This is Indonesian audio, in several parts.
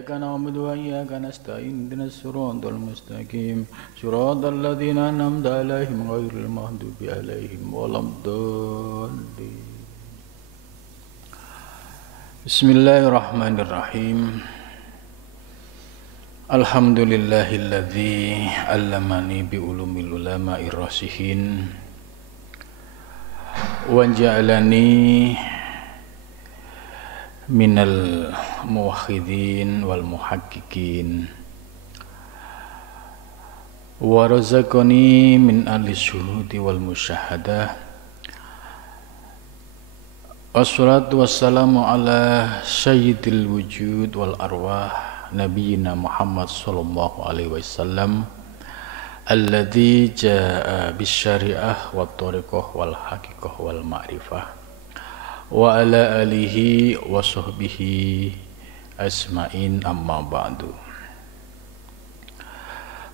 إياك نعبد وإياك نستعين اهدنا الصراط المستقيم صراط الذين أنعمت عليهم غير المغضوب عليهم ولا الضالين. Bismillahirrahmanirrahim. Alhamdulillahilladzi 'allamani bi ulumil ulama'ir rasihin wa ja'alani minal muwahhidin wal muhaqqiqin wa razaqani min ahli syuhudi wal musyahadah. Wassalatu wassalamu ala sayyidil wujud wal arwah nabiyina Muhammad sallallahu alaihi wasallam alladzi jaa bisyari'ah wat thariqah wal haqiqah wal ma'rifah wa ala alihi wa sahbihi asma'in, amma ba'du.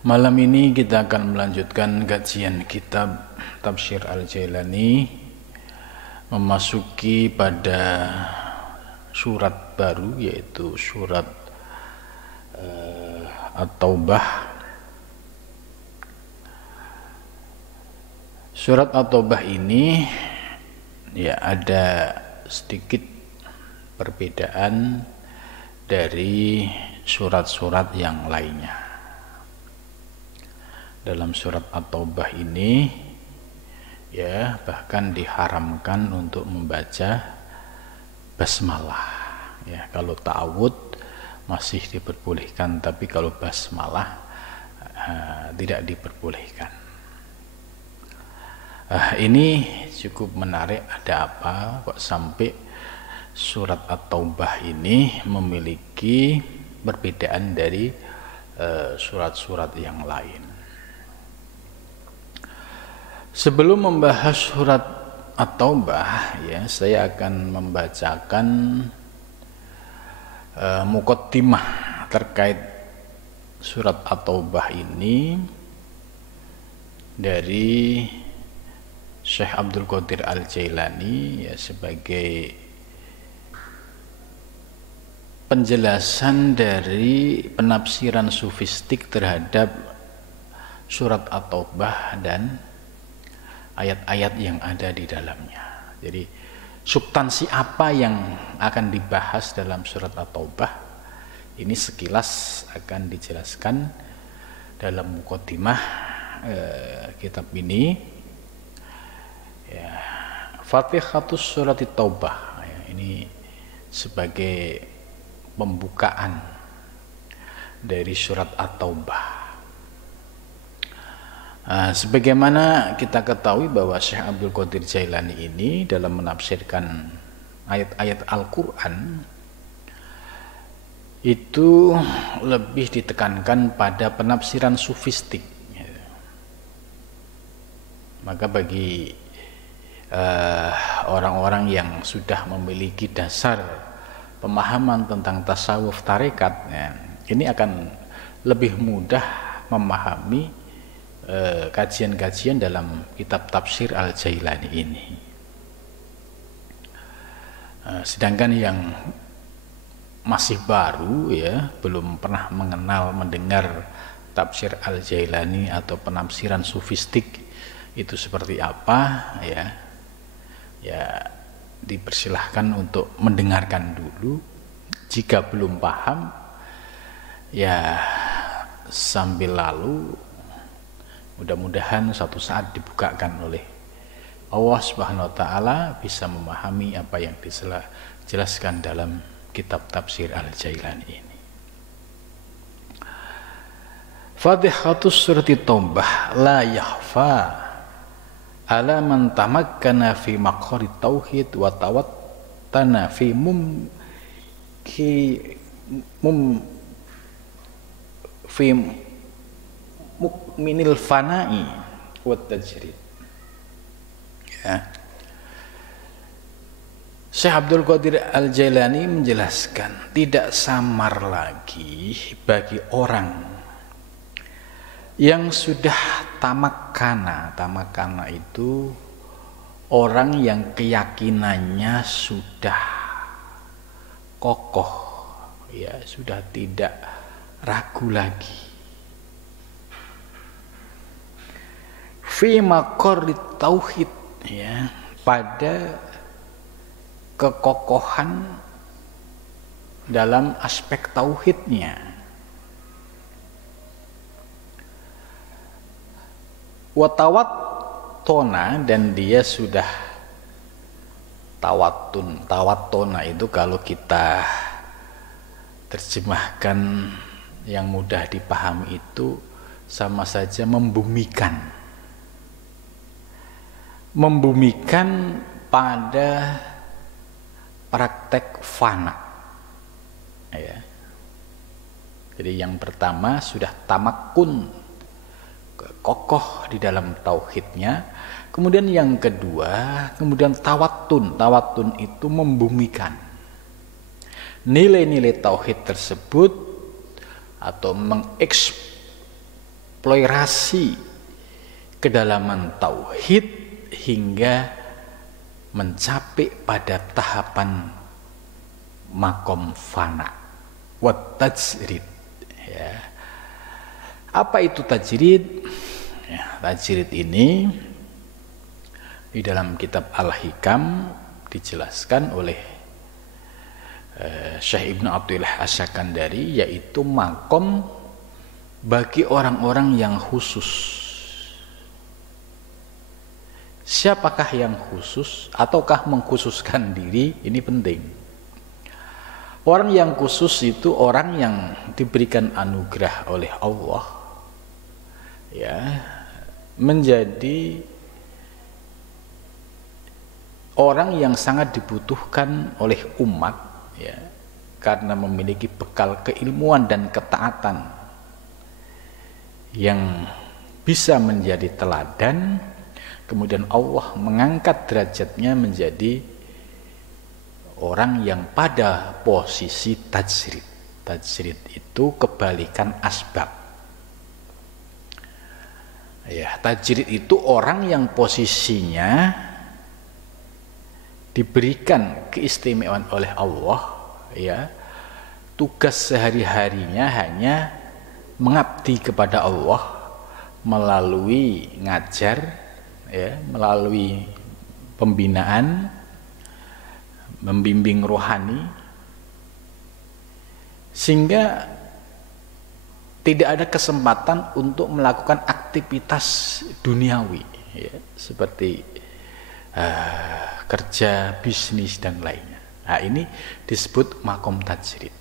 Malam ini kita akan melanjutkan kajian kitab Tafsir Al-Jailani, memasuki pada surat baru, yaitu surat At-Taubah. Surat At-Taubah ini ya ada sedikit perbedaan dari surat-surat yang lainnya. Dalam surat At-Taubah ini ya bahkan diharamkan untuk membaca basmalah. Ya, kalau ta'awud masih diperbolehkan, tapi kalau basmalah tidak diperbolehkan. Ini cukup menarik, ada apa kok sampai surat At-Taubah ini memiliki perbedaan dari surat-surat yang lain. Sebelum membahas surat At-Taubah ya, saya akan membacakan muqaddimah terkait surat At-Taubah ini dari Syekh Abdul Qadir Al-Jailani ya, sebagai penjelasan dari penafsiran sufistik terhadap surat At-Taubah dan ayat-ayat yang ada di dalamnya. Jadi substansi apa yang akan dibahas dalam surat At-Taubah ini sekilas akan dijelaskan dalam muqaddimah kitab ini. Ya, Fatihatus Surat At-Taubah ya, ini sebagai pembukaan dari surat At-Taubah. Sebagaimana kita ketahui bahwa Syekh Abdul Qadir Jailani ini dalam menafsirkan ayat-ayat Al-Quran itu lebih ditekankan pada penafsiran sufistik. Maka bagi orang-orang yang sudah memiliki dasar pemahaman tentang tasawuf tarekat ya, ini akan lebih mudah memahami kajian-kajian dalam kitab Tafsir Al-Jailani ini. Sedangkan yang masih baru ya, belum pernah mendengar Tafsir Al-Jailani atau penafsiran sufistik itu seperti apa ya dipersilahkan untuk mendengarkan dulu. Jika belum paham ya sambil lalu, mudah-mudahan suatu saat dibukakan oleh Allah Subhanahu wa taala bisa memahami apa yang dijelaskan dalam kitab Tafsir Al-Jailani ini. Fatihatus Surat At-Taubah la yakhfa ala man tamakkana fi maqarit tauhid wa tawattana fi mukminil fana'i wa tajrid. Ya. Syekh Abdul Qadir Al-Jailani menjelaskan tidak samar lagi bagi orang yang sudah tamakkana itu orang yang keyakinannya sudah kokoh ya sudah tidak ragu lagi. Fi maqarrit tauhid, ya, pada kekokohan dalam aspek tauhidnya. Watawattona, dan dia sudah tawattona itu kalau kita terjemahkan yang mudah dipahami itu sama saja membumikan pada praktek fana, ya. Jadi yang pertama sudah tamakun, kokoh di dalam tauhidnya. Kemudian yang kedua, kemudian tawattun itu membumikan nilai-nilai tauhid tersebut atau mengeksplorasi kedalaman tauhid hingga mencapai pada tahapan makom fana wat tajrid, ya. Apa itu tajrid? Ya, tajrid ini di dalam kitab Al-Hikam dijelaskan oleh Syekh Ibnu Athaillah Asy-Syakandari, yaitu makom bagi orang-orang yang khusus. Siapakah yang khusus ataukah mengkhususkan diri? Ini penting. Orang yang khusus itu orang yang diberikan anugerah oleh Allah, ya, menjadi orang yang sangat dibutuhkan oleh umat, ya, karena memiliki bekal keilmuan dan ketaatan yang bisa menjadi teladan. Kemudian Allah mengangkat derajatnya menjadi orang yang pada posisi tajrid. Tajrid itu kebalikan asbab. Ya, tajrid itu orang yang posisinya diberikan keistimewaan oleh Allah, ya. Tugas sehari-harinya hanya mengabdi kepada Allah melalui ngajar, ya, melalui pembinaan, membimbing rohani, sehingga tidak ada kesempatan untuk melakukan aktivitas duniawi, ya, seperti kerja, bisnis dan lainnya. Nah, ini disebut makom tajrid.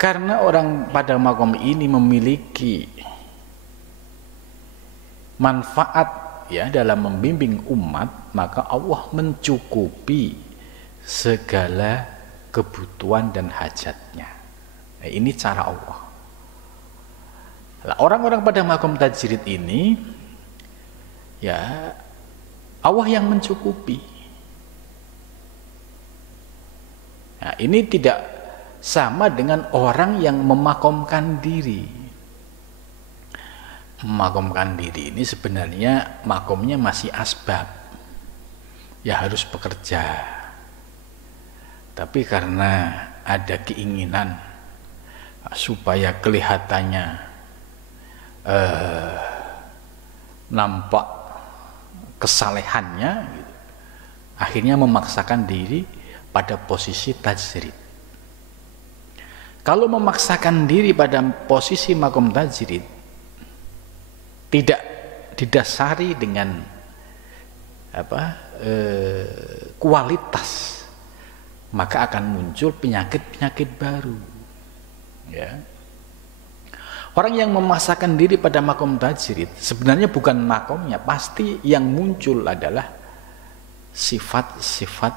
Karena orang pada makom ini memiliki manfaat, ya, dalam membimbing umat, maka Allah mencukupi segala kebutuhan dan hajatnya. Nah, ini cara Allah. Nah, orang-orang pada makom tajrid ini, ya, Allah yang mencukupi. Nah, ini tidak sama dengan orang yang memakomkan diri. Memakomkan diri ini sebenarnya makomnya masih asbab, ya, harus bekerja. Tapi karena ada keinginan supaya kelihatannya nampak kesalehannya, gitu, akhirnya memaksakan diri pada posisi tajrid. Kalau memaksakan diri pada posisi makom tajrid tidak didasari dengan kualitas, maka akan muncul penyakit-penyakit baru, ya. Orang yang memaksakan diri pada makom tajrid sebenarnya bukan makomnya, pasti yang muncul adalah sifat-sifat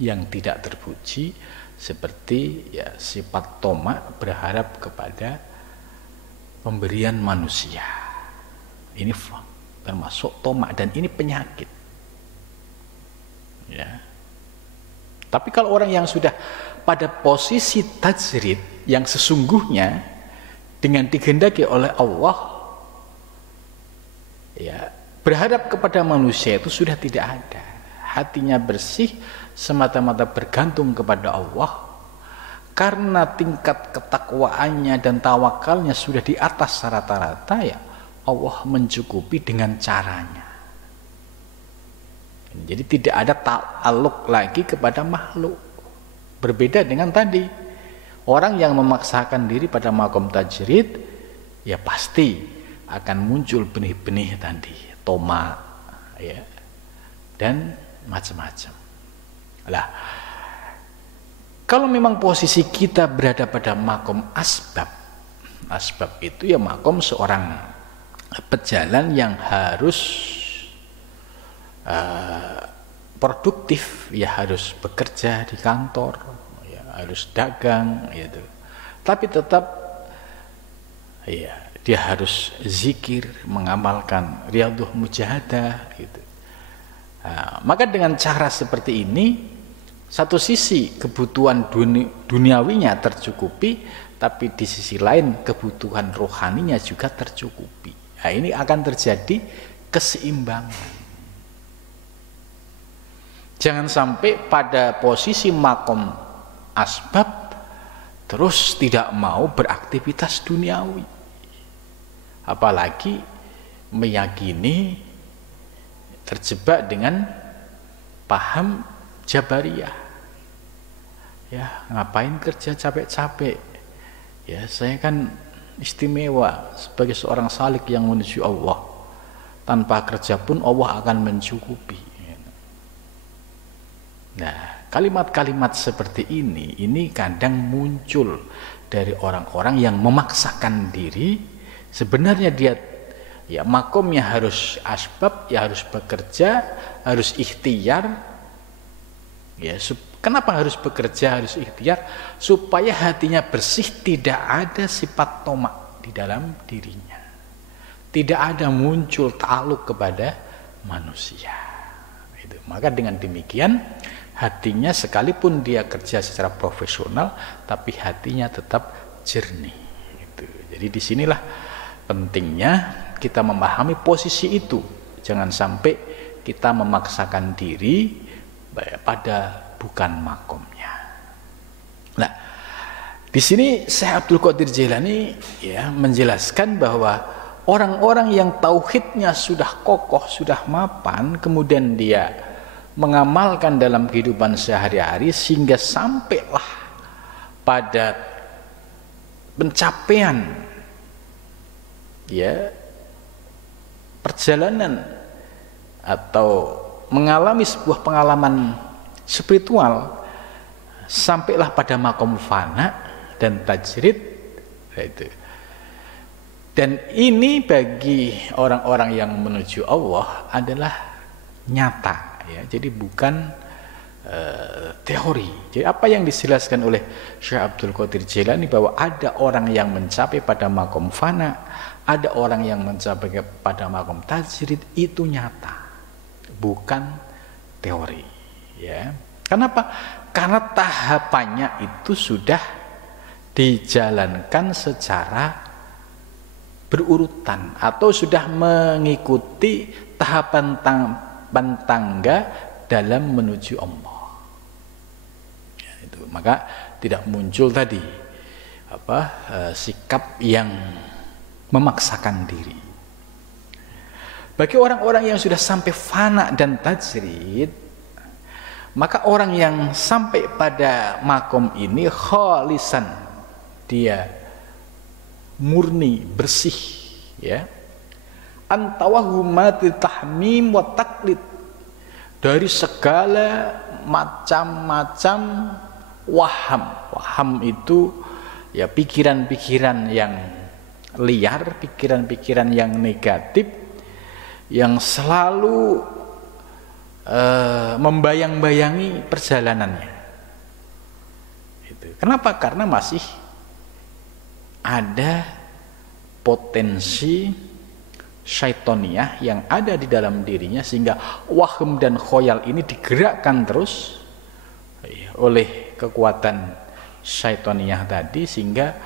yang tidak terpuji, seperti, ya, sifat tamak, berharap kepada pemberian manusia. Ini termasuk tamak dan ini penyakit, ya. Tapi kalau orang yang sudah pada posisi tajrid yang sesungguhnya dengan dikehendaki oleh Allah, ya, berharap kepada manusia itu sudah tidak ada. Hatinya bersih, semata-mata bergantung kepada Allah, karena tingkat ketakwaannya dan tawakalnya sudah di atas rata-rata, ya Allah mencukupi dengan caranya. Jadi tidak ada ta'alluq lagi kepada makhluk. Berbeda dengan tadi, orang yang memaksakan diri pada makom tajrid, ya pasti akan muncul benih-benih tadi, toma, ya, dan macam-macam. Lah, kalau memang posisi kita berada pada makom asbab, asbab itu ya makom seorang pejalan yang harus produktif, ya harus bekerja di kantor, ya harus dagang, gitu. Tapi tetap, ya dia harus zikir, mengamalkan riyadhah mujahadah, gitu. Nah, maka dengan cara seperti ini, satu sisi kebutuhan duniawinya tercukupi, tapi di sisi lain kebutuhan rohaninya juga tercukupi. Nah, ini akan terjadi keseimbangan. Jangan sampai pada posisi makom asbab terus tidak mau beraktivitas duniawi, apalagi meyakini terjebak dengan paham Jabariyah. Ya, ngapain kerja capek-capek? Ya, saya kan istimewa sebagai seorang salik yang menuju Allah. Tanpa kerja pun Allah akan mencukupi. Nah, kalimat-kalimat seperti ini kadang muncul dari orang-orang yang memaksakan diri. Sebenarnya dia, ya makomnya harus asbab, ya harus bekerja, harus ikhtiar. Ya, kenapa harus bekerja, harus ikhtiar? Supaya hatinya bersih, tidak ada sifat tomak di dalam dirinya. Tidak ada muncul ta'alluq kepada manusia. Itu. Maka dengan demikian, hatinya sekalipun dia kerja secara profesional, tapi hatinya tetap jernih. Itu. Jadi disinilah pentingnya kita memahami posisi itu. Jangan sampai kita memaksakan diri pada bukan makomnya. Nah, di sini Syekh Abdul Qadir Jailani ya menjelaskan bahwa orang-orang yang tauhidnya sudah kokoh, sudah mapan, kemudian dia mengamalkan dalam kehidupan sehari-hari sehingga sampailah pada pencapaian ya perjalanan atau mengalami sebuah pengalaman spiritual, sampailah pada makom fana dan tajrid. Itu. Dan ini bagi orang-orang yang menuju Allah adalah nyata, ya. Jadi bukan teori. Jadi apa yang dijelaskan oleh Syekh Abdul Qadir Jailani bahwa ada orang yang mencapai pada makom fana, ada orang yang mencapai pada makom tajrid, itu nyata, bukan teori, ya. Kenapa? Karena tahapannya itu sudah dijalankan secara berurutan atau sudah mengikuti tahapan tangga dalam menuju Allah. Ya, itu. Maka tidak muncul tadi sikap yang memaksakan diri. Bagi orang-orang yang sudah sampai fana dan tajrid, maka orang yang sampai pada makom ini khalisan, dia murni, bersih, ya, antawahumati tahmim wa taklid, dari segala macam-macam waham. Waham itu ya pikiran-pikiran yang liar, pikiran-pikiran yang negatif, yang selalu membayang-bayangi perjalanannya. Itu. Kenapa? Karena masih ada potensi syaitoniyah yang ada di dalam dirinya, sehingga wahm dan khoyal ini digerakkan terus oleh kekuatan syaitoniyah tadi, sehingga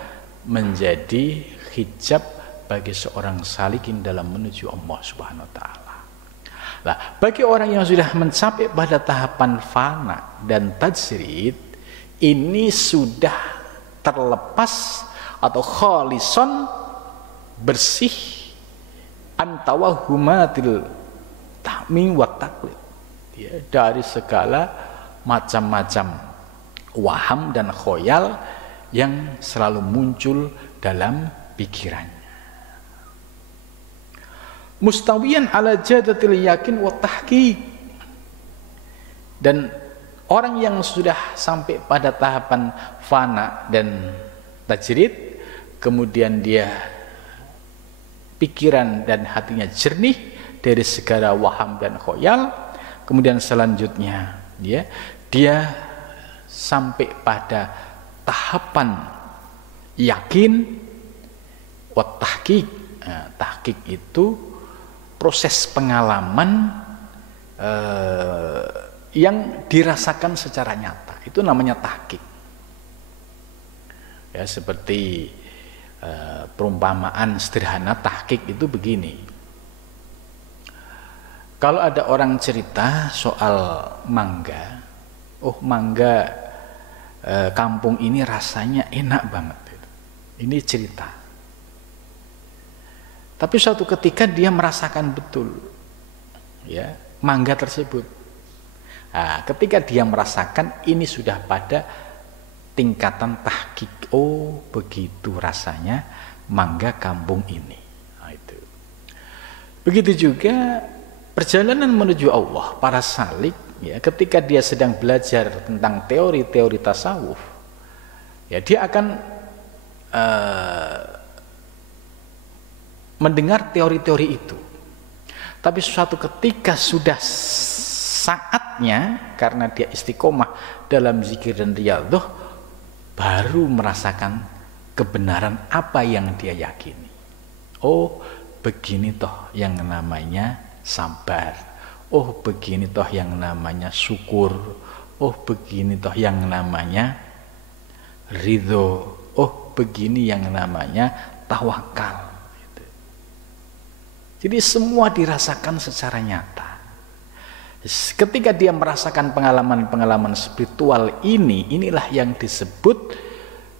menjadi hijab bagi seorang salikin dalam menuju Allah Subhanahu wa taala. Nah, bagi orang yang sudah mencapai pada tahapan fana dan tajrid, ini sudah terlepas atau khalison, bersih, antawahumatil tahmi wa taklid, ya, dari segala macam-macam waham dan khoyal yang selalu muncul dalam pikirannya. Mustawiyan ala jadatil yakin wa tahqiq, dan orang yang sudah sampai pada tahapan fana dan tajrid, kemudian dia pikiran dan hatinya jernih dari segala waham dan khoyal, kemudian selanjutnya dia sampai pada tahapan yakin wa tahqiq. Tahqiq itu proses pengalaman yang dirasakan secara nyata, itu namanya tahqiq. Ya, seperti perumpamaan sederhana tahqiq itu begini. Kalau ada orang cerita soal mangga, oh mangga kampung ini rasanya enak banget, ini cerita. Tapi suatu ketika dia merasakan betul, ya, mangga tersebut. Nah, ketika dia merasakan, ini sudah pada tingkatan tahqiq. Oh, begitu rasanya mangga kampung ini. Nah, itu. Begitu juga perjalanan menuju Allah para salik, ya, ketika dia sedang belajar tentang teori-teori tasawuf, ya, dia akan mendengar teori-teori itu. Tapi suatu ketika sudah saatnya, karena dia istiqomah dalam zikir dan riyadhah, baru merasakan kebenaran apa yang dia yakini. Oh, begini toh yang namanya sabar. Oh, begini toh yang namanya syukur. Oh, begini toh yang namanya ridho. Oh, begini yang namanya tawakal. Jadi semua dirasakan secara nyata. Ketika dia merasakan pengalaman-pengalaman spiritual ini, inilah yang disebut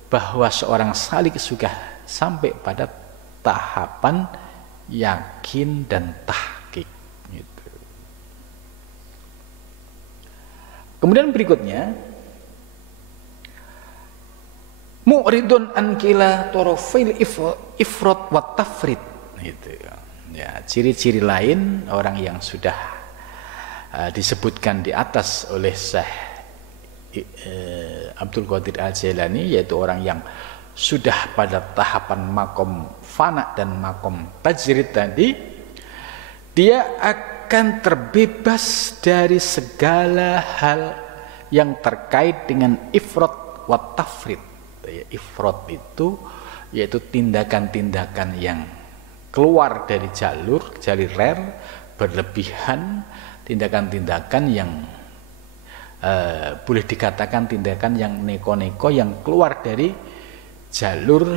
bahwa seorang salik sudah sampai pada tahapan yakin dan tahqiq. Gitu. Kemudian berikutnya, mu'ridun an kila torofil ifrot wa tafrid. Gitu. Ya, ciri-ciri lain orang yang sudah disebutkan di atas oleh Syekh Abdul Qadir Al-Jailani, yaitu orang yang sudah pada tahapan makom fana dan makom tajrid tadi, dia akan terbebas dari segala hal yang terkait dengan ifrot wa tafrid. Ifrot itu yaitu tindakan-tindakan yang keluar dari jalur rel, berlebihan, tindakan-tindakan yang boleh dikatakan tindakan yang neko-neko, yang keluar dari jalur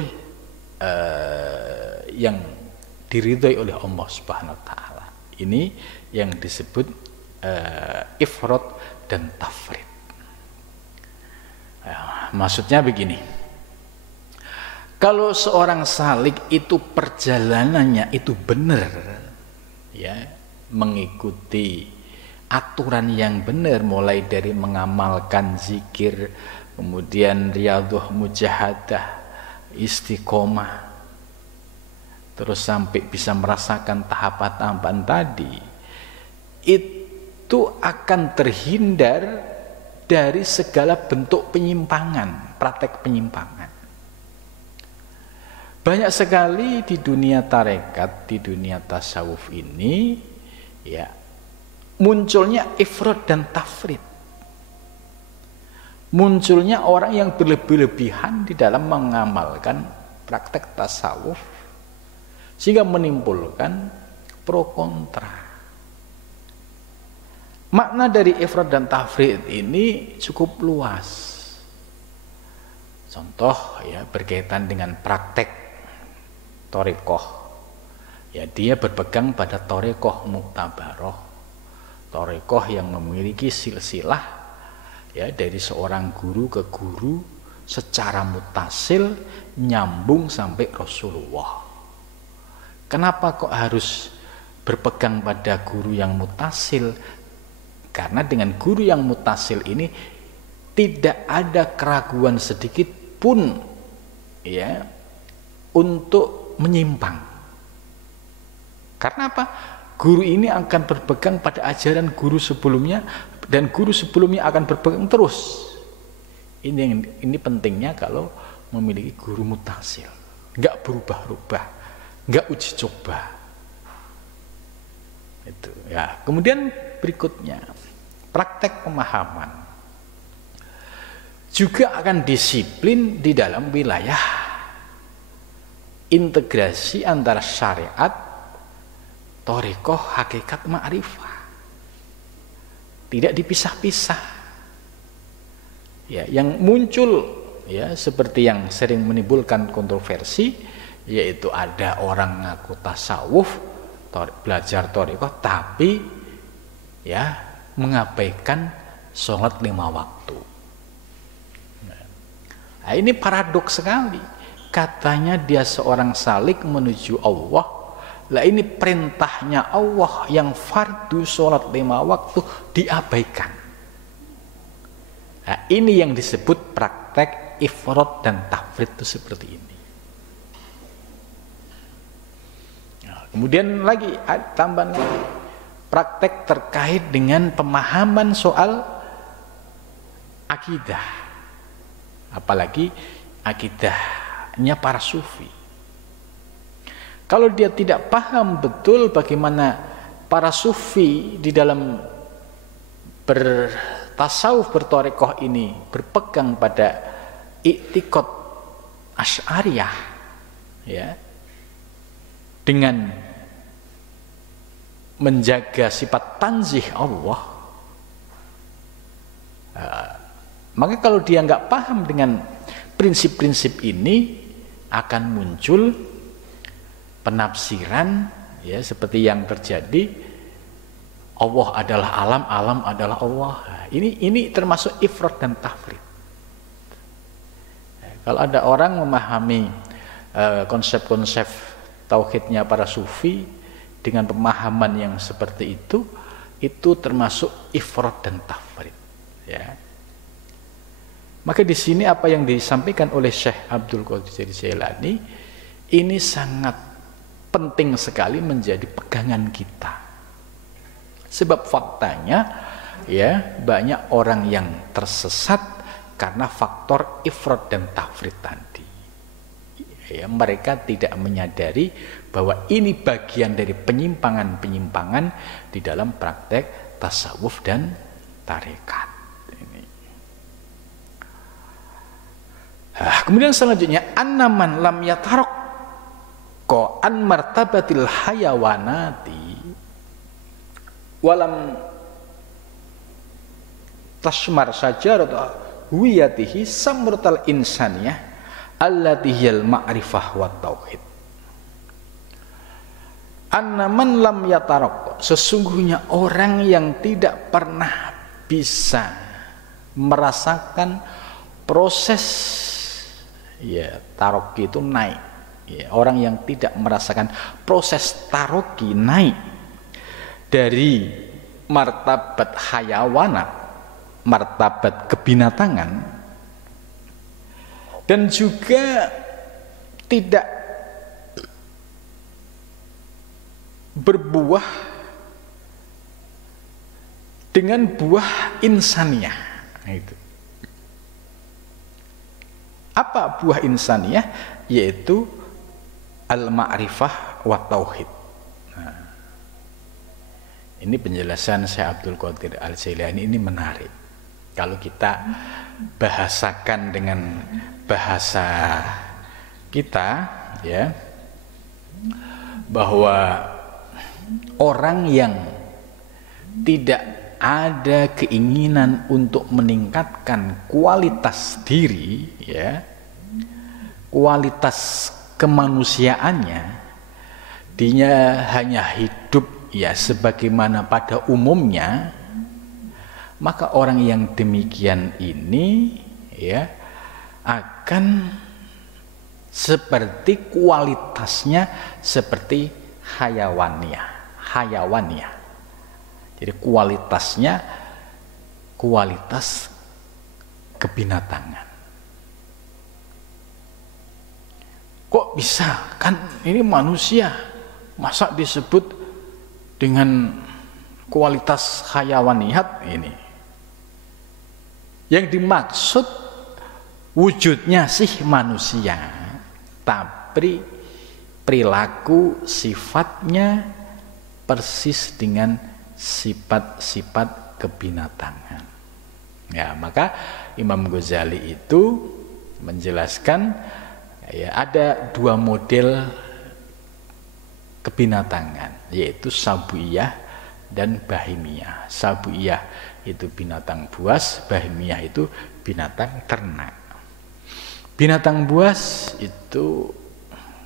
yang diridhoi oleh Allah Subhanahu wa taala. Ini yang disebut ifrat dan tafrid. Maksudnya begini. Kalau seorang salik itu perjalanannya itu benar, ya, mengikuti aturan yang benar, mulai dari mengamalkan zikir, kemudian riyadhah, mujahadah, istiqomah, terus sampai bisa merasakan tahapan-tahapan tadi, itu akan terhindar dari segala bentuk penyimpangan, praktek penyimpangan. Banyak sekali di dunia tarekat, di dunia tasawuf ini, ya, munculnya ifrad dan tafrid. Munculnya orang yang berlebih-lebihan di dalam mengamalkan praktek tasawuf, sehingga menimbulkan pro kontra. Makna dari ifrad dan tafrid ini cukup luas. Contoh, ya, berkaitan dengan praktek torekoh, ya, dia berpegang pada torekoh muktabaroh, torekoh yang memiliki silsilah, ya, dari seorang guru ke guru secara mutasil nyambung sampai Rasulullah. Kenapa kok harus berpegang pada guru yang mutasil? Karena dengan guru yang mutasil ini tidak ada keraguan sedikit pun ya untuk menyimpang. Karena apa? Guru ini akan berpegang pada ajaran guru sebelumnya dan guru sebelumnya akan berpegang terus. Ini pentingnya kalau memiliki guru mutasil, nggak berubah-ubah, nggak uji coba. Itu ya. Kemudian berikutnya praktek pemahaman juga akan disiplin di dalam wilayah integrasi antara syariat, thariqah, hakikat, ma'rifah. Tidak dipisah-pisah. Ya, yang muncul ya seperti yang sering menimbulkan kontroversi, yaitu ada orang ngaku tasawuf, belajar thariqah, tapi ya mengabaikan sholat 5 waktu. Nah, ini paradoks sekali. Katanya dia seorang salik menuju Allah, lah ini perintahnya Allah yang fardu sholat 5 waktu diabaikan. Nah, ini yang disebut praktek ifrat dan tafrid itu seperti ini. Nah, kemudian lagi tambahan lagi praktek terkait dengan pemahaman soal akidah, apalagi akidahnya para sufi. Kalau dia tidak paham betul bagaimana para sufi di dalam tasawuf berthariqah ini berpegang pada i'tiqad Asy'ariyah ya, dengan menjaga sifat tanzih Allah, maka kalau dia nggak paham dengan prinsip-prinsip ini akan muncul penafsiran ya seperti yang terjadi, Allah adalah alam, alam adalah Allah. Ini termasuk ifrat dan tafrid. Kalau ada orang memahami konsep-konsep tauhidnya para sufi dengan pemahaman yang seperti itu termasuk ifrat dan tafrid. Ya. Maka di sini apa yang disampaikan oleh Syekh Abdul Qadir Jailani ini sangat penting sekali menjadi pegangan kita. Sebab faktanya ya banyak orang yang tersesat karena faktor ifrat dan tafrid tadi. Ya, mereka tidak menyadari bahwa ini bagian dari penyimpangan-penyimpangan di dalam praktek tasawuf dan tarekat. Ini. Kemudian selanjutnya annaman lam yataraq an martabatil hayawanati walam tasmar sajarat huwiyatihi samurtal insaniyah allati hiyal ma'rifah wa tauhid. Annaman lam yataraq, sesungguhnya orang yang tidak pernah bisa merasakan proses ya taroki itu naik ya, orang yang tidak merasakan proses taroki naik dari martabat hayawana, martabat kebinatangan, dan juga tidak berbuah dengan buah insaniyah. Itu. Apa buah insaniyah? Yaitu al-ma'rifah wa tauhid. Ini penjelasan Syekh Abdul Qadir Al-Jailani ini menarik. Kalau kita bahasakan dengan bahasa kita ya, bahwa orang yang tidak ada keinginan untuk meningkatkan kualitas diri ya, kualitas kemanusiaannya, dia hanya hidup ya sebagaimana pada umumnya, maka orang yang demikian ini ya akan seperti kualitasnya seperti hayawaniyah. Jadi kualitasnya kualitas kebinatangan. Kok bisa? Kan ini manusia, masa disebut dengan kualitas hayawaniyat ini? Yang dimaksud wujudnya sih manusia, tapi perilaku sifatnya persis dengan sifat-sifat kebinatangan. Ya, maka Imam Ghazali itu menjelaskan ya, ada dua model kebinatangan, yaitu sabuiyah dan bahimiyah. Sabuiyah itu binatang buas, bahimiyah itu binatang ternak. Binatang buas itu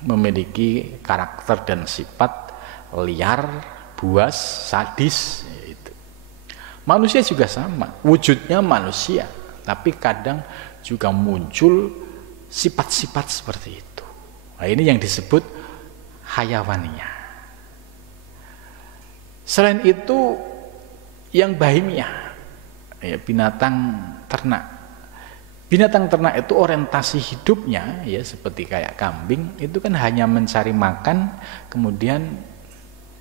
memiliki karakter dan sifat liar, buas, sadis. Itu. Manusia juga sama, wujudnya manusia, tapi kadang juga muncul sifat-sifat seperti itu. Nah, ini yang disebut hayawaniyah. Selain itu yang bahimiyah, ya, binatang ternak. Binatang ternak itu orientasi hidupnya ya seperti kayak kambing, itu kan hanya mencari makan, kemudian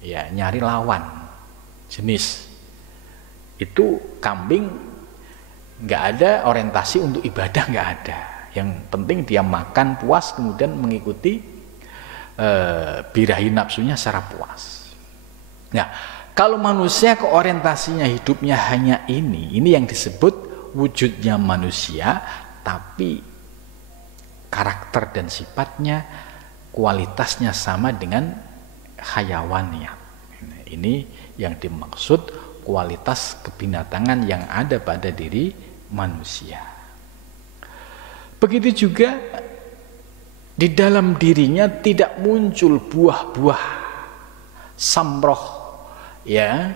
ya nyari lawan jenis. Itu kambing nggak ada orientasi untuk ibadah, nggak ada. Yang penting dia makan puas, kemudian mengikuti birahi nafsunya secara puas. Nah, kalau manusia keorientasinya hidupnya hanya ini yang disebut wujudnya manusia, tapi karakter dan sifatnya, kualitasnya sama dengan hayawaniyat. Ini yang dimaksud kualitas kebinatangan yang ada pada diri manusia. Begitu juga di dalam dirinya tidak muncul buah-buah samroh, ya,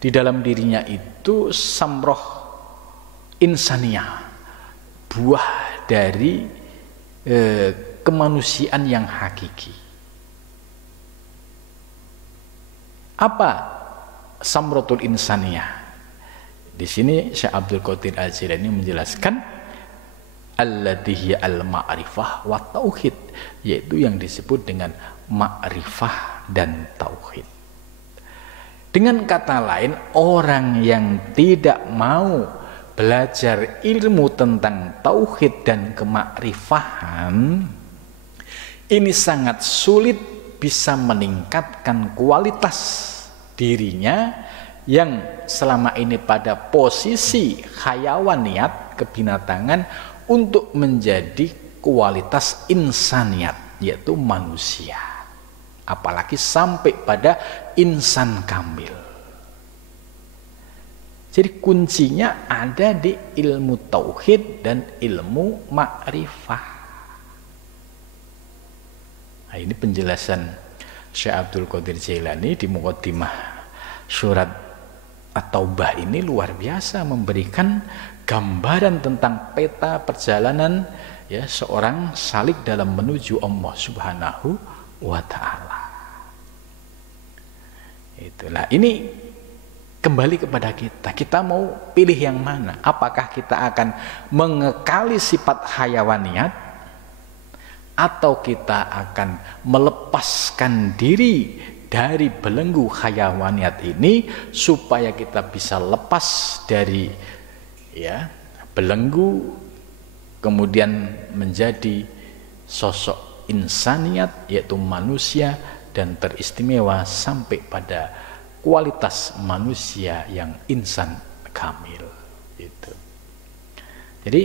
di dalam dirinya itu samroh insaniyah, buah dari kemanusiaan yang hakiki. Apa samrotul insaniyah? Di sini Syekh Abdul Qadir Al-Jilani menjelaskan allati hiya al-ma'rifah wa tauhid, yaitu yang disebut dengan ma'rifah dan tauhid. Dengan kata lain, orang yang tidak mau belajar ilmu tentang tauhid dan kemakrifahan ini sangat sulit bisa meningkatkan kualitas dirinya yang selama ini pada posisi hayawaniyat, kebinatangan, untuk menjadi kualitas insaniat, yaitu manusia, apalagi sampai pada insan kamil. Jadi kuncinya ada di ilmu tauhid dan ilmu ma'rifah. Nah, ini penjelasan Syekh Abdul Qadir Jailani di Muqaddimah surat At-Taubah ini luar biasa, memberikan gambaran tentang peta perjalanan ya seorang salik dalam menuju Allah Subhanahu wa taala. Itulah, ini kembali kepada kita mau pilih yang mana? Apakah kita akan mengekali sifat hayawaniyat, atau kita akan melepaskan diri dari belenggu hayawaniyat ini supaya kita bisa lepas dari ya belenggu, kemudian menjadi sosok insaniat, yaitu manusia, dan teristimewa sampai pada kualitas manusia yang insan kamil. Itu. Jadi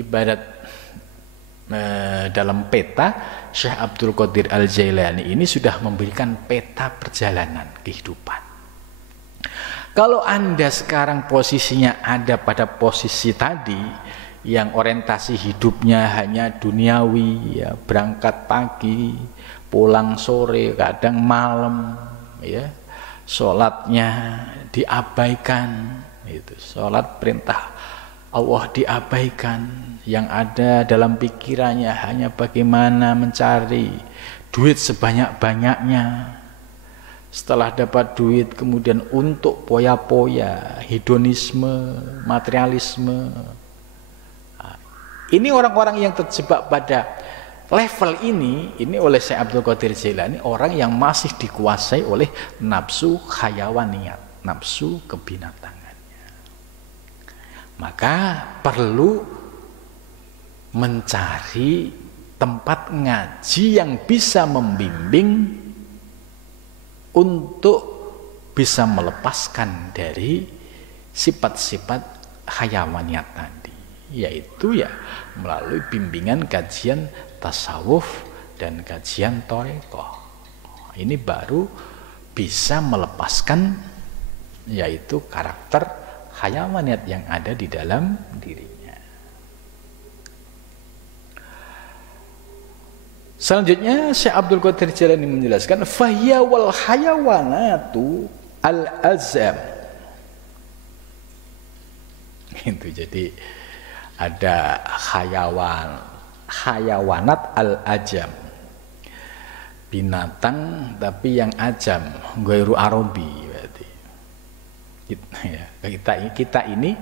ibarat dalam peta, Syekh Abdul Qadir Al-Jailani ini sudah memberikan peta perjalanan kehidupan. Kalau Anda sekarang posisinya ada pada posisi tadi, yang orientasi hidupnya hanya duniawi, ya, berangkat pagi, pulang sore, kadang malam, ya, sholatnya diabaikan, itu sholat perintah Allah diabaikan, yang ada dalam pikirannya hanya bagaimana mencari duit sebanyak-banyaknya. Setelah dapat duit kemudian untuk poya-poya, hedonisme, materialisme. Ini orang-orang yang terjebak pada level ini oleh Syekh Abdul Qadir Jailani, orang yang masih dikuasai oleh nafsu khayawaniyat, nafsu kebinatangannya. Maka perlu mencari tempat ngaji yang bisa membimbing untuk bisa melepaskan dari sifat-sifat hayawaniat tadi, yaitu ya melalui bimbingan kajian tasawuf dan kajian thariqah. Ini baru bisa melepaskan yaitu karakter hayawaniat yang ada di dalam dirinya. Selanjutnya Syekh Abdul Qadir Jailani menjelaskan fahiya wal hayawanatu al azam. Itu jadi ada hayawanat al ajam, binatang tapi yang ajam, ghairu arabi berarti. Kita ini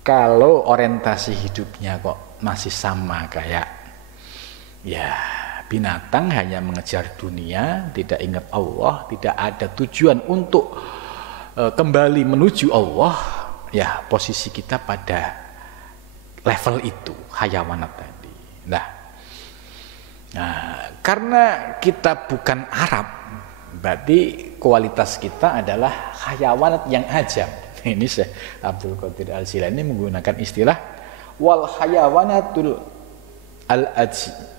kalau orientasi hidupnya kok masih sama kayak ya binatang, hanya mengejar dunia, tidak ingat Allah, tidak ada tujuan untuk kembali menuju Allah, ya posisi kita pada level itu, hayawanat tadi. Nah, karena kita bukan Arab, berarti kualitas kita adalah hayawanat yang ajam. Ini Syekh Abdul Qadir Al-Jailani menggunakan istilah wal hayawanatul al-ajam.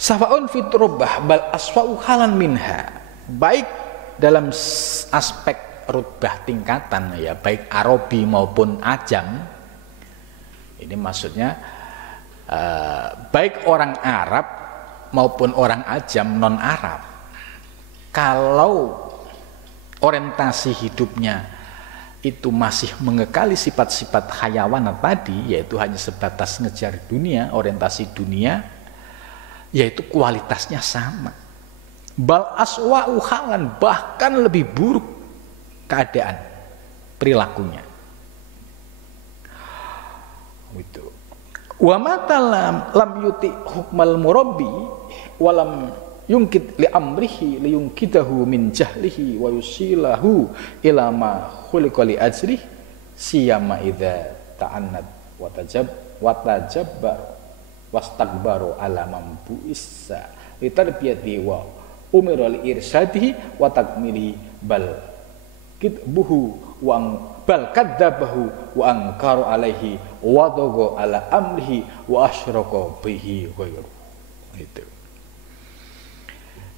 Sawa'un fitrubah bal aswa'u halan minha, baik dalam aspek rutbah tingkatan ya, baik Arabi maupun ajam. Ini maksudnya baik orang Arab maupun orang ajam non Arab, kalau orientasi hidupnya itu masih mengekali sifat-sifat hayawanat tadi, yaitu hanya sebatas ngejar dunia, orientasi dunia, yaitu kualitasnya sama. Bal aswa'u halan, bahkan lebih buruk keadaan perilakunya. Itu. Wa matalam lam yuti hukmal murabbi walam yungkit li amrihi li yungkidahu min jahlihi wa yusilahu ila ma khuliqa li ajrih siyama idza ta'annat wa tajabbar wastakbaru ala mambu issa litarbiyati wa umira li irsyadihi wa takmili bal kidbuhu wa bal kadzabahu wa angkaru alaihi wa dogo ala amrihi wa asyraka bihi ghairu. Itu.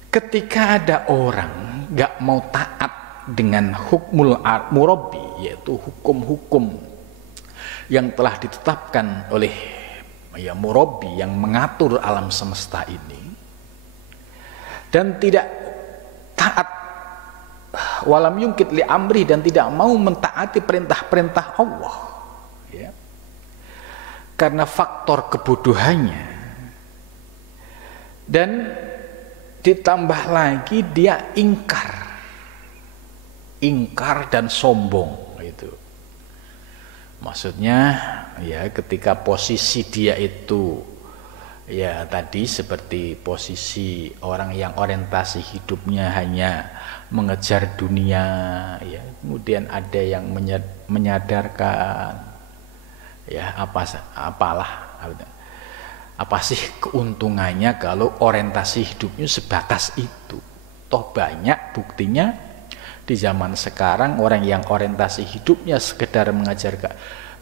Ketika ada orang gak mau taat dengan hukmul murabbi, yaitu hukum-hukum yang telah ditetapkan oleh ya murabbi yang mengatur alam semesta ini, dan tidak taat walam yungkit li amri, dan tidak mau mentaati perintah-perintah Allah ya, karena faktor kebodohannya, dan ditambah lagi dia ingkar dan sombong. Itu maksudnya ya, ketika posisi dia itu ya tadi seperti posisi orang yang orientasi hidupnya hanya mengejar dunia ya, kemudian ada yang menyadarkan ya apa sih keuntungannya kalau orientasi hidupnya sebatas itu. Toh banyak buktinya di zaman sekarang orang yang orientasi hidupnya sekedar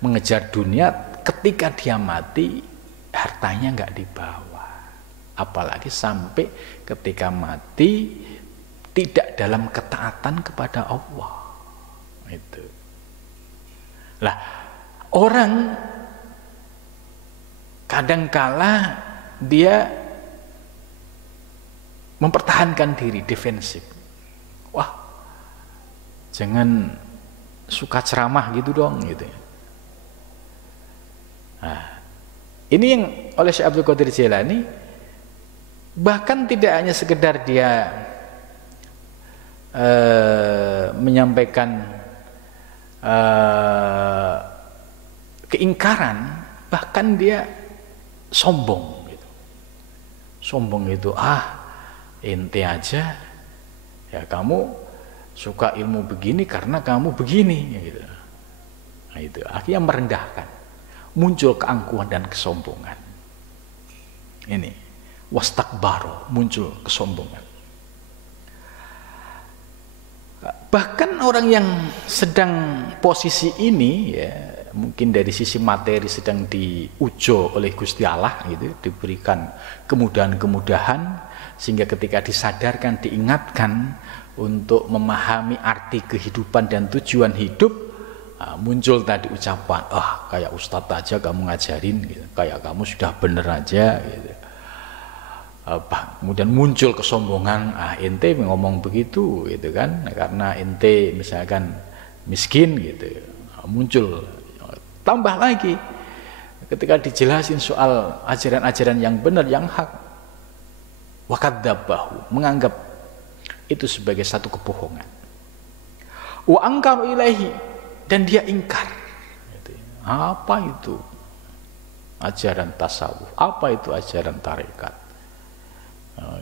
mengejar dunia, ketika dia mati hartanya nggak dibawa, apalagi sampai ketika mati tidak dalam ketaatan kepada Allah. Itu lah, orang kadangkala dia mempertahankan diri defensif. Wah, jangan suka ceramah gitu dong gitu. Nah, ini yang oleh Syekh Abdul Qadir Jailani, bahkan tidak hanya sekedar dia menyampaikan keingkaran, bahkan dia sombong gitu. Sombong itu, ente aja ya kamu suka ilmu begini karena kamu begini gitu. Nah, itu akhirnya merendahkan, muncul keangkuhan dan kesombongan. Ini wastakbaru, muncul kesombongan. Bahkan orang yang sedang posisi ini ya, mungkin dari sisi materi sedang diujo oleh Gusti Allah gitu, diberikan kemudahan-kemudahan sehingga ketika disadarkan, diingatkan untuk memahami arti kehidupan dan tujuan hidup, muncul tadi ucapan, kayak ustadz aja kamu ngajarin gitu, kayak kamu sudah bener aja gitu. Kemudian muncul kesombongan, ente ngomong begitu gitu kan, karena ente misalkan miskin gitu. Muncul, tambah lagi ketika dijelasin soal ajaran-ajaran yang benar, yang hak, wakadzabahu, menganggap itu sebagai satu kebohongan. Wa angkaru ilaihi, dan dia ingkar. Apa itu ajaran tasawuf? Apa itu ajaran tarekat?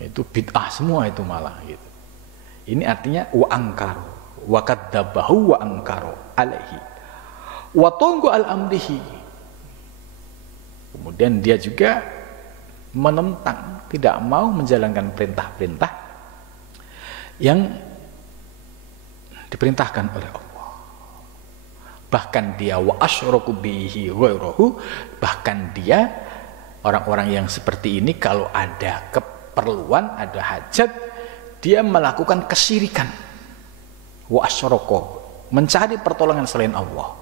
Itu bid'ah semua itu malah gitu. Ini artinya wa angkaru, wa kadzabahu wa angkaru alaihi wa tunggu al amrihi. Kemudian dia juga menentang, tidak mau menjalankan perintah-perintah yang diperintahkan oleh Allah. Bahkan dia wa asyraku bihi ghairahu, bahkan dia, orang-orang yang seperti ini kalau ada keperluan, ada hajat, dia melakukan kesyirikan. Wa asyraka, mencari pertolongan selain Allah.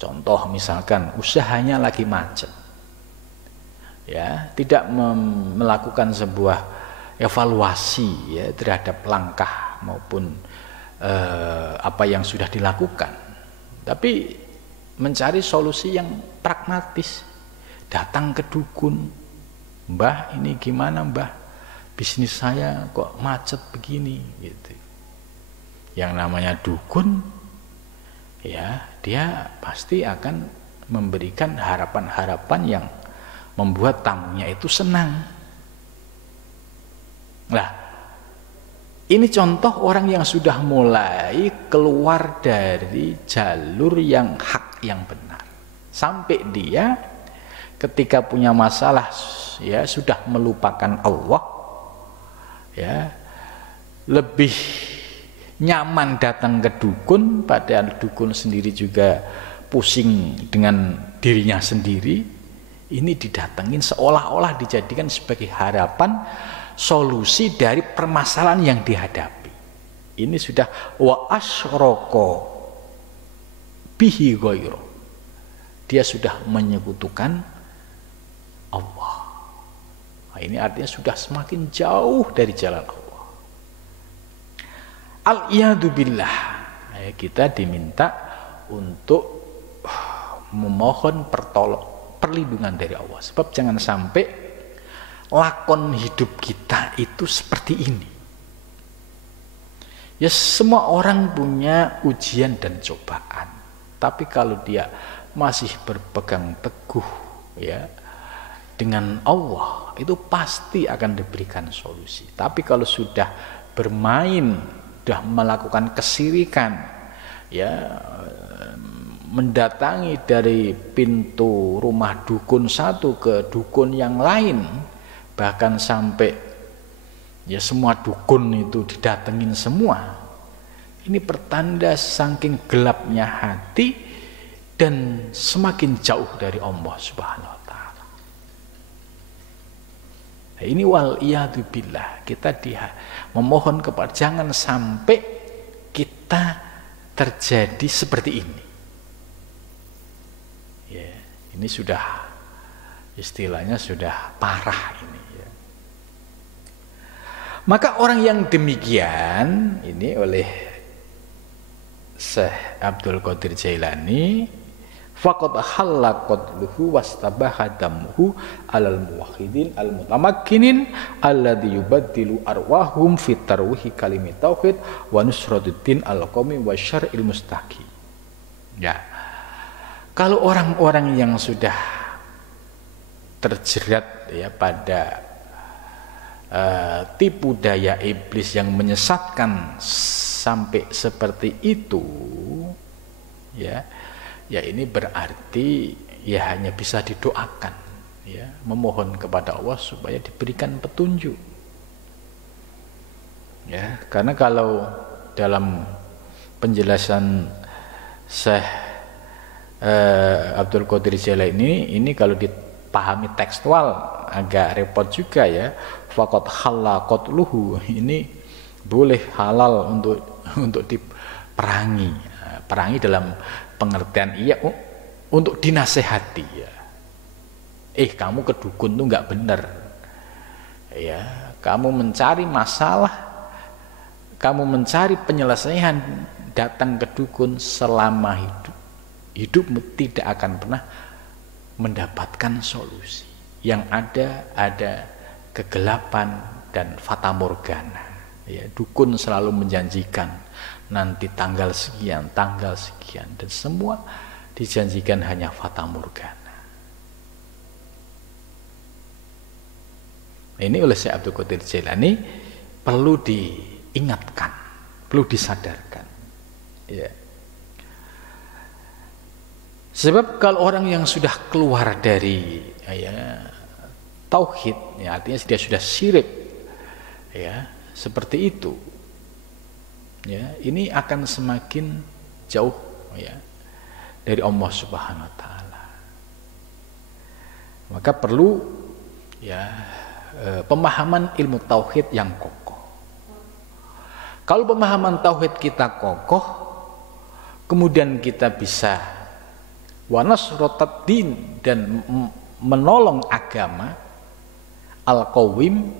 Contoh misalkan usahanya lagi macet, ya, tidak melakukan sebuah evaluasi ya terhadap langkah maupun apa yang sudah dilakukan, tapi mencari solusi yang pragmatis. Datang ke dukun, mbah ini gimana mbah, bisnis saya kok macet begini gitu. Yang namanya dukun ya, dia pasti akan memberikan harapan-harapan yang membuat tamunya itu senang. Nah, ini contoh orang yang sudah mulai keluar dari jalur yang hak, yang benar, sampai dia ketika punya masalah ya sudah melupakan Allah, ya lebih nyaman datang ke dukun, padahal dukun sendiri juga pusing dengan dirinya sendiri. Ini didatengin seolah-olah dijadikan sebagai harapan solusi dari permasalahan yang dihadapi. Ini sudah wa asyraka bihi ghairu, dia sudah menyekutukan Allah. Nah, ini artinya sudah semakin jauh dari jalan Allah. Al-iyadu billah, kita diminta untuk memohon perlindungan dari Allah. Sebab jangan sampai lakon hidup kita itu seperti ini. Ya, semua orang punya ujian dan cobaan, tapi kalau dia masih berpegang teguh ya dengan Allah, itu pasti akan diberikan solusi. Tapi kalau sudah bermain, sudah melakukan kesyirikan, ya mendatangi dari pintu rumah dukun satu ke dukun yang lain, bahkan sampai ya semua dukun itu didatengin semua. Ini pertanda saking gelapnya hati dan semakin jauh dari Allah Subhanahu wa ta'ala. Nah, ini wal iyadu billah, kita memohon kepada jangan sampai kita terjadi seperti ini. Ya, ini sudah istilahnya sudah parah ini ya. Maka orang yang demikian ini oleh Syekh Abdul Qadir Jailani, faqad halla qatluhu wastabaha damuhu alal muwahhidin al mutamakkinin alladzi yubaddilu arwahum fi tarwihi kalimi tauhid wa nusratuddin al qawmi wa syar'il mustaqim. Ya. Kalau orang-orang yang sudah terjerat ya pada tipu daya iblis yang menyesatkan sampai seperti itu, ya ini berarti ya hanya bisa didoakan, ya memohon kepada Allah supaya diberikan petunjuk, ya karena kalau dalam penjelasan Syekh Abdul Qadir Jailani ini kalau dipahami tekstual agak repot juga ya. Faqad halla qatluhu, ini boleh halal untuk diperangi. Perangi dalam pengertian untuk dinasehati ya. Kamu ke dukun tuh nggak bener. Ya, kamu mencari masalah, kamu mencari penyelesaian, datang ke dukun selama hidupmu tidak akan pernah mendapatkan solusi. Yang ada kegelapan dan fata morgana. Ya, dukun selalu menjanjikan nanti tanggal sekian, dan semua dijanjikan hanya fata morgana. Ini oleh Syekh Abdul Qadir Jailani perlu diingatkan, perlu disadarkan. Ya. Sebab kalau orang yang sudah keluar dari tauhid, ya artinya dia sudah syirik, ya seperti itu, ya ini akan semakin jauh ya dari Allah Subhanahu Wa Taala. Maka perlu ya pemahaman ilmu tauhid yang kokoh. Kalau pemahaman tauhid kita kokoh, kemudian kita bisa wanasrotaddin dan menolong agama al-qawim,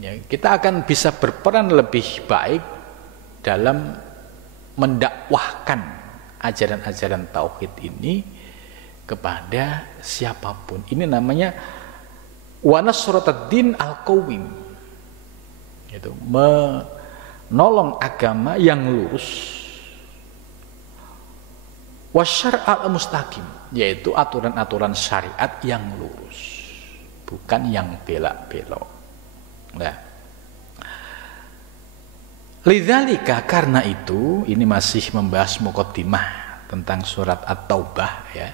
ya, kita akan bisa berperan lebih baik dalam mendakwahkan ajaran-ajaran tauhid ini kepada siapapun. Ini namanya wanasrotaddin al-qawim, itu menolong agama yang lurus, wasyar'al mustaqim, yaitu aturan-aturan syariat yang lurus, bukan yang belak-belok. Nah, lidzalika, karena itu, ini masih membahas muqaddimah tentang surat At-Taubah ya.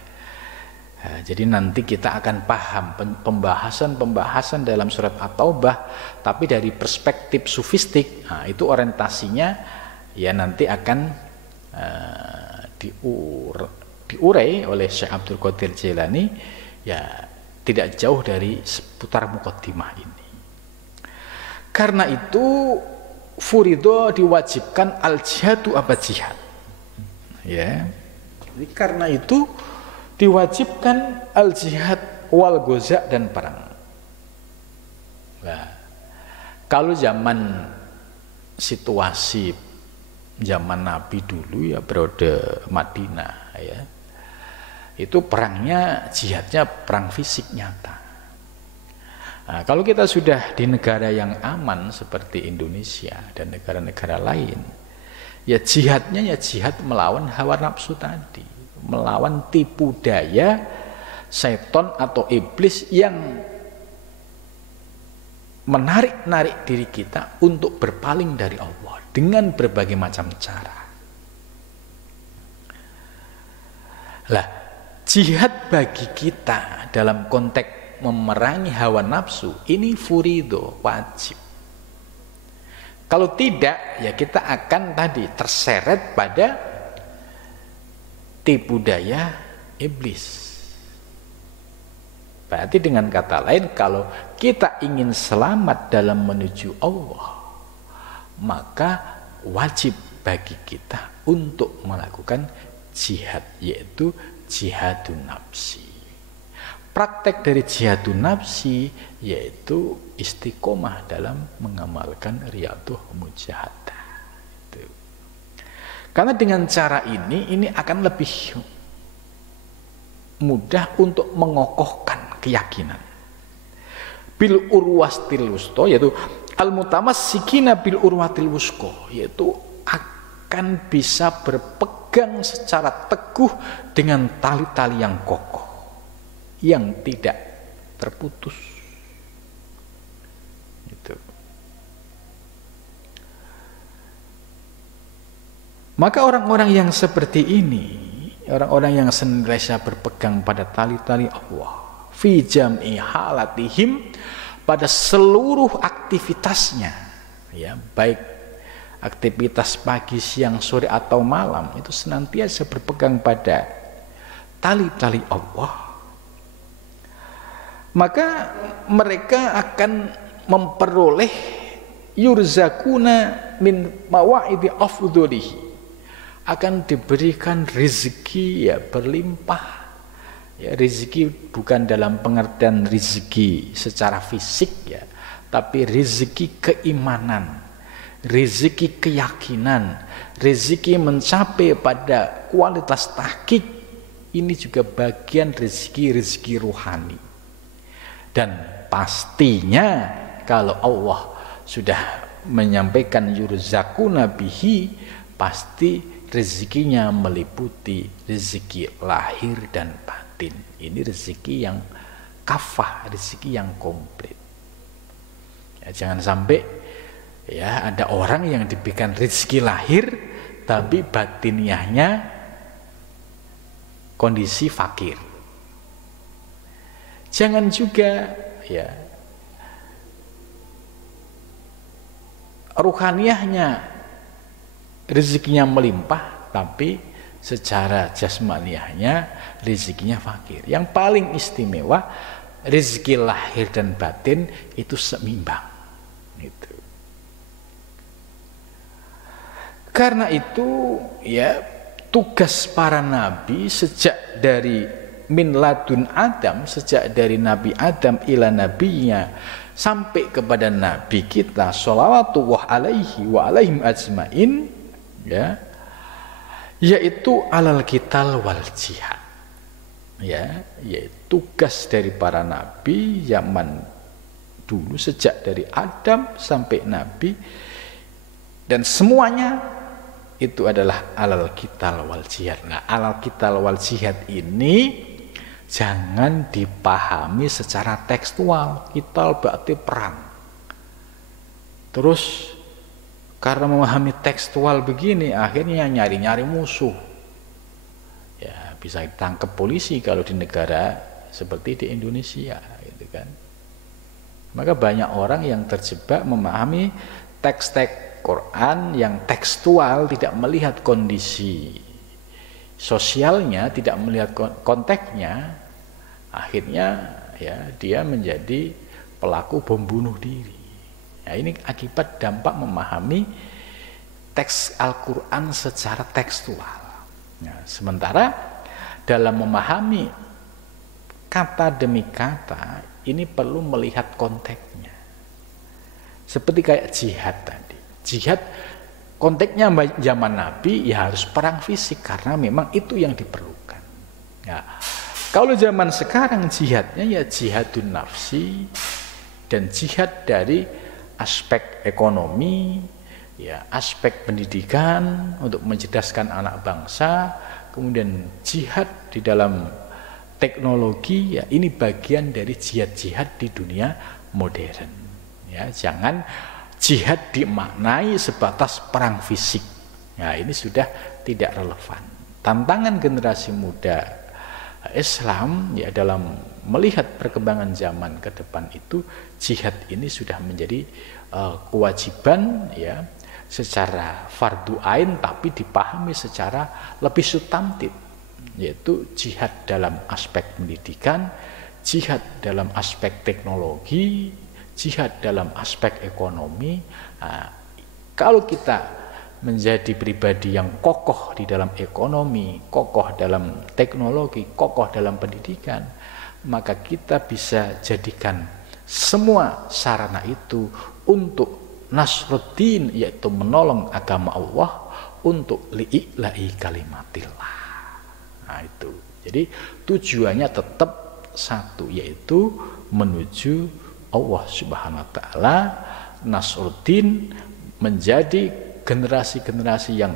Nah, jadi nanti kita akan paham pembahasan dalam surat At-Taubah, tapi dari perspektif sufistik. Nah, itu orientasinya ya nanti akan diurai oleh Syekh Abdul Qadir Jailani, ya tidak jauh dari seputar muqaddimah ini. Karena itu furido diwajibkan al-jihadu jihad. Ya. Jadi karena itu diwajibkan al-jihad wal goza dan perang. Nah, kalau situasi zaman Nabi dulu ya periode Madinah ya, itu perangnya, jihadnya perang fisik nyata. Nah, kalau kita sudah di negara yang aman seperti Indonesia dan negara-negara lain, ya jihadnya ya jihad melawan hawa nafsu tadi, melawan tipu daya setan atau iblis yang menarik diri kita untuk berpaling dari Allah dengan berbagai macam cara. Lah, jihad bagi kita dalam konteks memerangi hawa nafsu ini furido, wajib. Kalau tidak, ya kita akan tadi terseret pada tipu daya iblis. Berarti dengan kata lain, kalau kita ingin selamat dalam menuju Allah, maka wajib bagi kita untuk melakukan jihad, yaitu jihadun nafsi. Praktek dari jihadun nafsi yaitu istiqomah dalam mengamalkan riyadhah mujahadah. Karena dengan cara ini akan lebih mudah untuk mengokohkan keyakinan. Bil urwatil wusto, yaitu al-mutamassikina bil urwatil wusto, yaitu akan bisa berpegang secara teguh dengan tali-tali yang kokoh, yang tidak terputus. Gitu. Maka orang-orang yang seperti ini, orang-orang yang senantiasa berpegang pada tali-tali Allah, fi jam'i halatihim, pada seluruh aktivitasnya, ya, baik aktivitas pagi, siang, sore atau malam, itu senantiasa berpegang pada tali-tali Allah, maka mereka akan memperoleh yurzakuna min mawa'idi afdhulihi, akan diberikan rezeki, ya, berlimpah. Ya, rezeki bukan dalam pengertian rezeki secara fisik, ya, tapi rezeki keimanan, rezeki keyakinan, rezeki mencapai pada kualitas tahqiq. Ini juga bagian rezeki rohani. Dan pastinya kalau Allah sudah menyampaikan yurzakuna bihi, pasti rezekinya meliputi rezeki lahir dan batin. Ini rezeki yang kafah, rezeki yang komplit. Ya, jangan sampai, ya, ada orang yang diberikan rezeki lahir tapi batiniahnya kondisi fakir. Jangan juga, ya, ruhaniyahnya rezekinya melimpah tapi secara jasmaniahnya rezekinya fakir. Yang paling istimewa, rezeki lahir dan batin itu seimbang. Gitu. Karena itu, ya, tugas para nabi sejak dari min ladun Adam, sejak dari Nabi Adam ila nabinya sampai kepada nabi kita sholawatullah alaihi wa alaihim ajmain, ya, yaitu alal qital wal jihad, ya, yaitu tugas dari para nabi zaman dulu sejak dari Adam sampai nabi, dan semuanya itu adalah alal qital wal jihad. Nah, alal qital wal jihad ini jangan dipahami secara tekstual. Qital berarti perang. Terus karena memahami tekstual begini, akhirnya nyari-nyari musuh. Ya, bisa ditangkap polisi kalau di negara seperti di Indonesia, gitu kan. Maka banyak orang yang terjebak memahami teks-teks Quran yang tekstual, tidak melihat kondisi sosialnya, tidak melihat konteksnya, akhirnya, ya, dia menjadi pelaku bom bunuh diri. Nah, ini akibat dampak memahami teks Al-Quran secara tekstual. Nah, sementara dalam memahami kata demi kata, ini perlu melihat konteksnya. Seperti kayak jihad tadi. Jihad konteksnya zaman Nabi, ya, harus perang fisik karena memang itu yang diperlukan. Nah, kalau zaman sekarang jihadnya, ya, jihadun nafsi dan jihad dari aspek ekonomi, ya, aspek pendidikan untuk mencerdaskan anak bangsa, kemudian jihad di dalam teknologi, ya, ini bagian dari jihad-jihad di dunia modern. Ya, jangan jihad dimaknai sebatas perang fisik. Nah, ini sudah tidak relevan. Tantangan generasi muda Islam, ya, dalam melihat perkembangan zaman ke depan itu, jihad ini sudah menjadi kewajiban, ya, secara fardu ain, tapi dipahami secara lebih substantif, yaitu jihad dalam aspek pendidikan, jihad dalam aspek teknologi, jihad dalam aspek ekonomi. Nah, kalau kita menjadi pribadi yang kokoh di dalam ekonomi, kokoh dalam teknologi, kokoh dalam pendidikan, maka kita bisa jadikan semua sarana itu untuk nasruddin, yaitu menolong agama Allah, untuk li'ila'i kalimatillah. Nah itu. Jadi tujuannya tetap satu, yaitu menuju Allah Subhanahu wa taala, Nasruddin menjadi generasi-generasi yang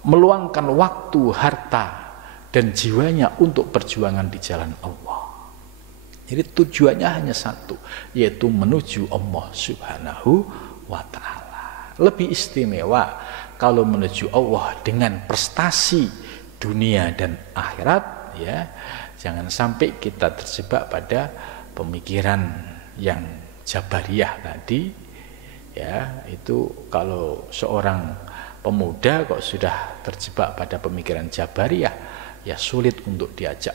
meluangkan waktu, harta, dan jiwanya untuk perjuangan di jalan Allah. Jadi tujuannya hanya satu, yaitu menuju Allah Subhanahu wa ta'ala. Lebih istimewa kalau menuju Allah dengan prestasi dunia dan akhirat, ya. Jangan sampai kita terjebak pada pemikiran yang jabariyah tadi, ya. Itu kalau seorang pemuda kok sudah terjebak pada pemikiran jabariyah, ya sulit untuk diajak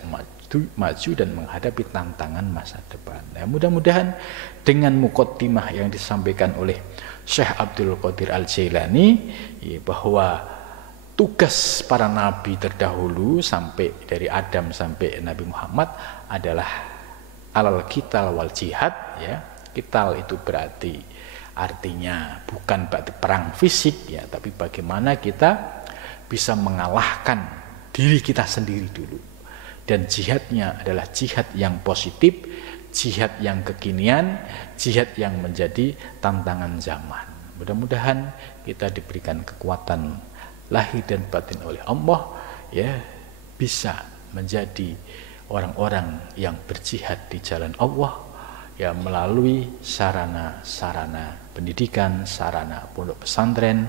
maju dan menghadapi tantangan masa depan. Ya, mudah-mudahan dengan muqaddimah yang disampaikan oleh Syekh Abdul Qadir Al-Jailani, ya, bahwa tugas para nabi terdahulu sampai dari Adam sampai Nabi Muhammad adalah alal qital wal jihad, ya. Qital itu berarti artinya bukan berarti perang fisik, ya, tapi bagaimana kita bisa mengalahkan diri kita sendiri dulu. Dan jihadnya adalah jihad yang positif, jihad yang kekinian, jihad yang menjadi tantangan zaman. Mudah-mudahan kita diberikan kekuatan lahir dan batin oleh Allah, ya, bisa menjadi orang-orang yang berjihad di jalan Allah, ya, melalui sarana-sarana pendidikan, sarana pondok pesantren,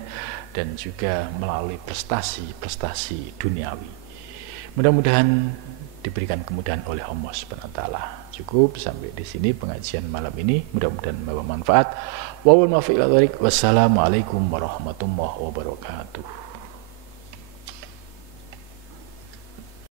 dan juga melalui prestasi-prestasi duniawi. Mudah-mudahan diberikan kemudahan oleh Allah Subhanahu wa taala. Cukup sampai di sini pengajian malam ini, mudah-mudahan membawa manfaat. Wassalamualaikum warahmatullahi wabarakatuh.